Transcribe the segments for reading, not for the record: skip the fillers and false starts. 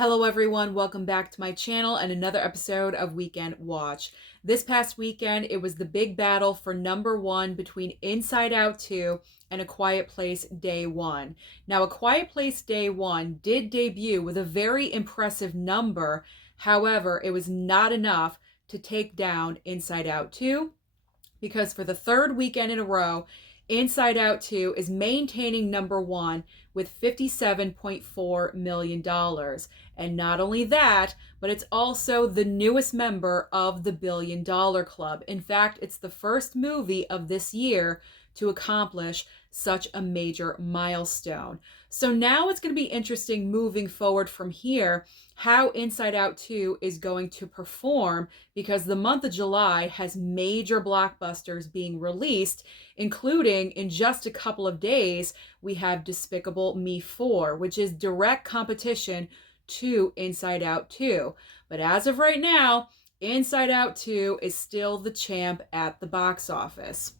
Hello everyone, welcome back to my channel and another episode of Weekend Watch. This past weekend, it was the big battle for #1 between Inside Out 2 and A Quiet Place Day 1. Now, A Quiet Place Day 1 did debut with a very impressive number. However, it was not enough to take down Inside Out 2 because for the third weekend in a row, Inside Out 2 is maintaining #1 with $57.4 million. And not only that, but it's also the newest member of the $1 billion club. In fact, it's the first movie of this year to accomplish such a major milestone. So now it's going to be interesting moving forward from here how Inside Out 2 is going to perform, because the month of July has major blockbusters being released, including in just a couple of days, we have Despicable Me 4, which is direct competition to Inside Out 2. But as of right now, Inside Out 2 is still the champ at the box office.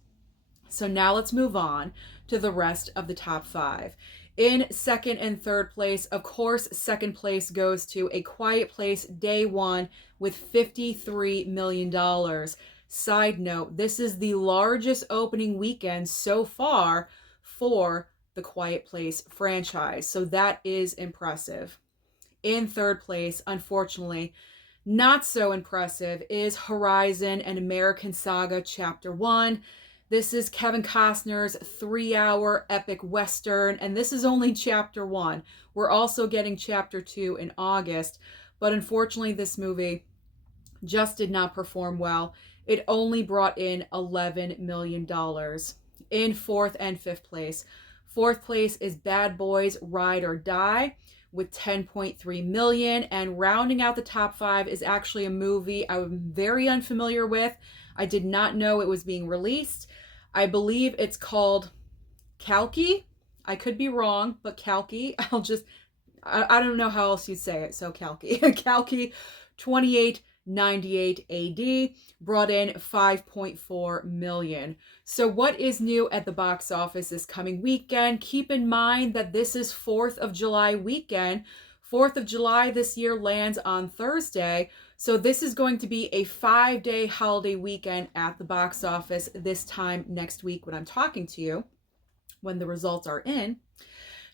So now let's move on to the rest of the top 5. In second and third place, of course, second place goes to A Quiet Place Day 1 with $53 million. Side note, this is the largest opening weekend so far for the Quiet Place franchise. So that is impressive. In third place, unfortunately, not so impressive, is Horizon: An American Saga Chapter 1. This is Kevin Costner's 3-hour epic Western, and this is only Chapter 1. We're also getting Chapter 2 in August, but unfortunately this movie just did not perform well. It only brought in $11 million. In fourth and fifth place. Fourth place is Bad Boys Ride or Die with $10.3 million, and rounding out the top 5 is actually a movie I'm very unfamiliar with. I did not know it was being released. I believe it's called Kalki. I could be wrong, but Kalki. I don't know how else you'd say it, so Kalki. Kalki 2898 AD brought in $5.4 million. So what is new at the box office this coming weekend? Keep in mind that this is 4th of July weekend. 4th of July this year lands on Thursday. So this is going to be a 5-day holiday weekend at the box office this time next week when I'm talking to you, when the results are in.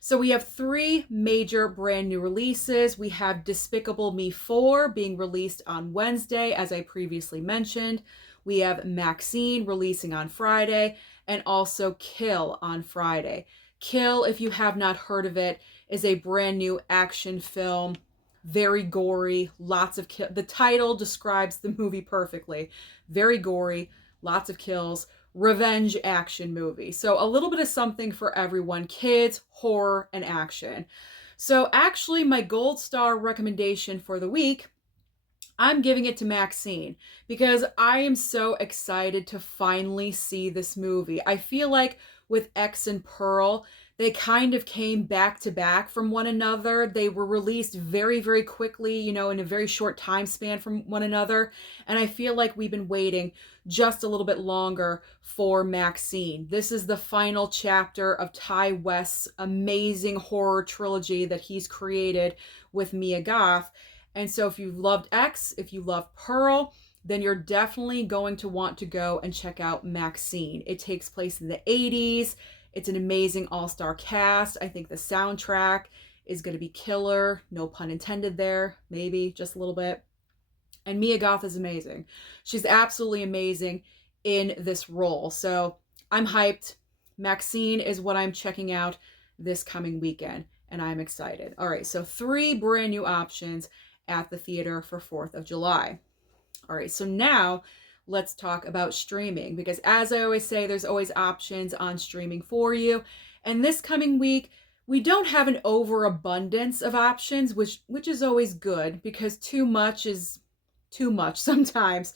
So we have 3 major brand new releases. We have Despicable Me 4 being released on Wednesday, as I previously mentioned. We have Maxine releasing on Friday, and also Kill on Friday. Kill, if you have not heard of it, is a brand new action film. Very gory, lots of kills. The title describes the movie perfectly. Very gory, lots of kills. Revenge action movie. So a little bit of something for everyone. Kids, horror, and action. So actually my gold star recommendation for the week, I'm giving it to Maxine because I am so excited to finally see this movie. I feel like with X and Pearl, they kind of came back to back from one another. They were released very, very quickly, in a very short time span from one another. And I feel like we've been waiting just a little bit longer for Maxine. This is the final chapter of Ty West's amazing horror trilogy that he's created with Mia Goth. And so if you've loved X, if you love Pearl, then you're definitely going to want to go and check out Maxine. It takes place in the 80s. It's an amazing all-star cast. I think the soundtrack is going to be killer. No pun intended there. Maybe just a little bit. And Mia Goth is amazing. She's absolutely amazing in this role. So I'm hyped. Maxine is what I'm checking out this coming weekend, and I'm excited. All right, so 3 brand new options at the theater for 4th of July. All right, so now let's talk about streaming, because as I always say, there's always options on streaming for you. And this coming week, we don't have an overabundance of options, which is always good, because too much is too much sometimes.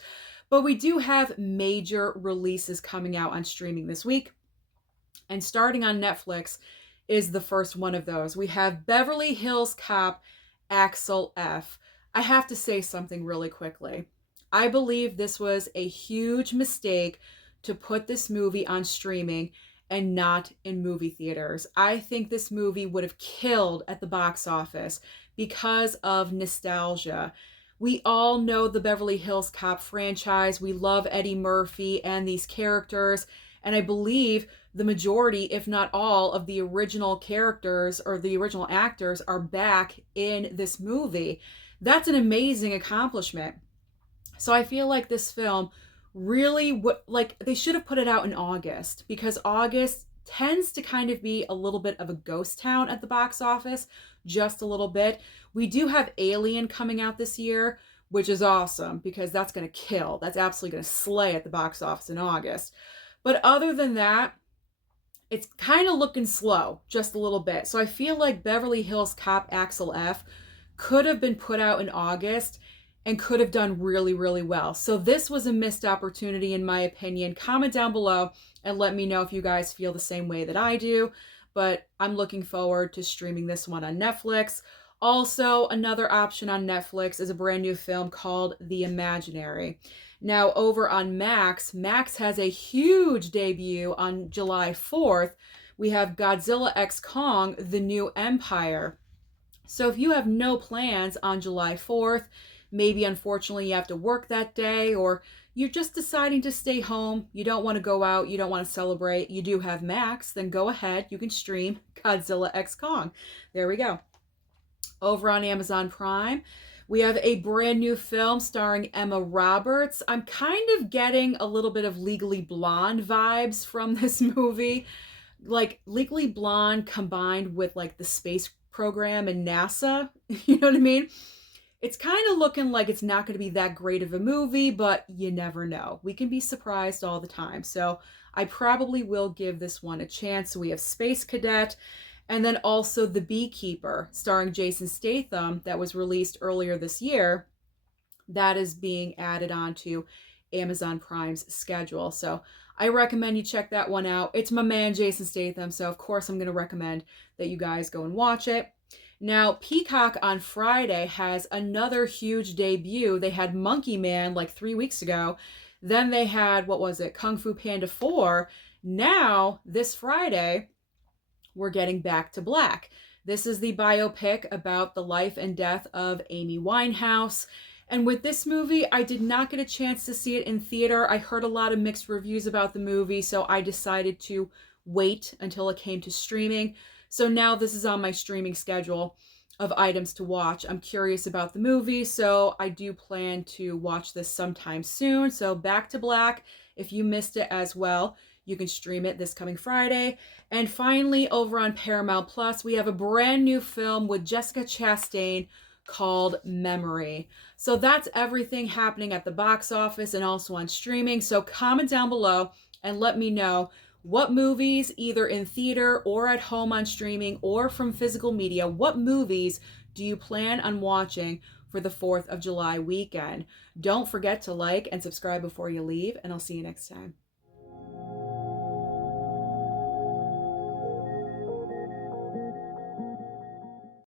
But we do have major releases coming out on streaming this week. And starting on Netflix is the first one of those. We have Beverly Hills Cop ALF. I have to say something really quickly. I believe this was a huge mistake to put this movie on streaming and not in movie theaters. I think this movie would have killed at the box office because of nostalgia. We all know the Beverly Hills Cop franchise. We love Eddie Murphy and these characters. And I believe the majority, if not all, of the original characters or the original actors are back in this movie. That's an amazing accomplishment. So I feel like this film really like they should have put it out in August, because August tends to kind of be a little bit of a ghost town at the box office, just a little bit. We do have Alien coming out this year, which is awesome because that's going to kill. That's absolutely going to slay at the box office in August. But other than that, it's kind of looking slow, just a little bit. So I feel like Beverly Hills Cop ALF could have been put out in August and could have done really, really well. So this was a missed opportunity in my opinion. Comment down below and let me know if you guys feel the same way that I do. But I'm looking forward to streaming this one on Netflix. Also, another option on Netflix is a brand new film called The Imaginary. Now, over on Max has a huge debut on July 4th. We have Godzilla x Kong, The New Empire. So if you have no plans on July 4th, maybe unfortunately you have to work that day, or you're just deciding to stay home, you don't want to go out, you don't want to celebrate, you do have Max, then go ahead, you can stream Godzilla x Kong. There we go. Over on Amazon Prime, we have a brand new film starring Emma Roberts. I'm kind of getting a little bit of Legally Blonde vibes from this movie. Like Legally Blonde combined with like the space program and NASA. You know what I mean? It's kind of looking like it's not going to be that great of a movie, but you never know. We can be surprised all the time. So I probably will give this one a chance. So we have Space Cadet, and then also The Beekeeper, starring Jason Statham, that was released earlier this year. That is being added onto Amazon Prime's schedule. So I recommend you check that one out. It's my man, Jason Statham, so of course I'm going to recommend that you guys go and watch it. Now, Peacock on Friday has another huge debut. They had Monkey Man like 3 weeks ago. Then they had, what was it, Kung Fu Panda 4. Now, this Friday, we're getting Back to Black. This is the biopic about the life and death of Amy Winehouse. And with this movie, I did not get a chance to see it in theater. I heard a lot of mixed reviews about the movie, so I decided to wait until it came to streaming. So now this is on my streaming schedule of items to watch. I'm curious about the movie, so I do plan to watch this sometime soon. So Back to Black, if you missed it as well, you can stream it this coming Friday. And finally, over on Paramount Plus, we have a brand new film with Jessica Chastain called Memory. So that's everything happening at the box office and also on streaming. So comment down below and let me know what movies, either in theater or at home on streaming or from physical media, what movies do you plan on watching for the 4th of July weekend? Don't forget to like and subscribe before you leave, and I'll see you next time.